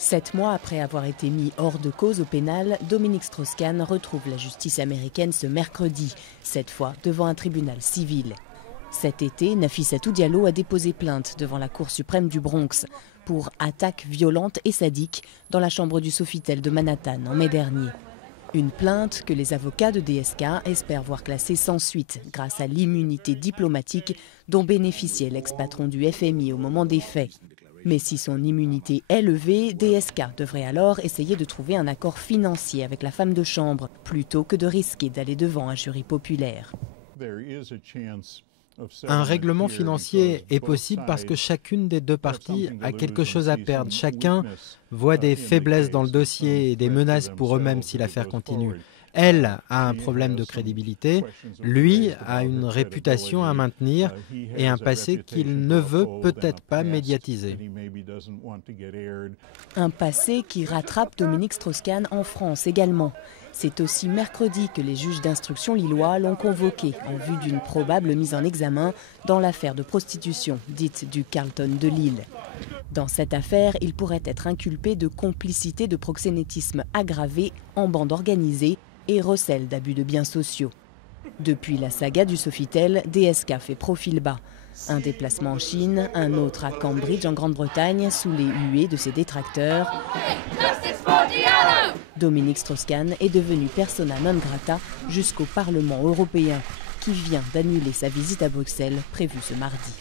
7 mois après avoir été mis hors de cause au pénal, Dominique Strauss-Kahn retrouve la justice américaine ce mercredi, cette fois devant un tribunal civil. Cet été, Nafissatou Diallo a déposé plainte devant la Cour suprême du Bronx pour attaque violente et sadique dans la chambre du Sofitel de Manhattan en mai dernier. Une plainte que les avocats de DSK espèrent voir classée sans suite grâce à l'immunité diplomatique dont bénéficiait l'ex-patron du FMI au moment des faits. Mais si son immunité est levée, DSK devrait alors essayer de trouver un accord financier avec la femme de chambre, plutôt que de risquer d'aller devant un jury populaire. Un règlement financier est possible parce que chacune des deux parties a quelque chose à perdre. Chacun voit des faiblesses dans le dossier et des menaces pour eux-mêmes si l'affaire continue. Elle a un problème de crédibilité, lui a une réputation à maintenir et un passé qu'il ne veut peut-être pas médiatiser. Un passé qui rattrape Dominique Strauss-Kahn en France également. C'est aussi mercredi que les juges d'instruction lillois l'ont convoqué en vue d'une probable mise en examen dans l'affaire de prostitution dite du Carlton de Lille. Dans cette affaire, il pourrait être inculpé de complicité de proxénétisme aggravé en bande organisée et recel d'abus de biens sociaux. Depuis la saga du Sofitel, DSK fait profil bas. Un déplacement en Chine, un autre à Cambridge en Grande-Bretagne sous les huées de ses détracteurs. Dominique Strauss-Kahn est devenu persona non grata jusqu'au Parlement européen qui vient d'annuler sa visite à Bruxelles prévue ce mardi.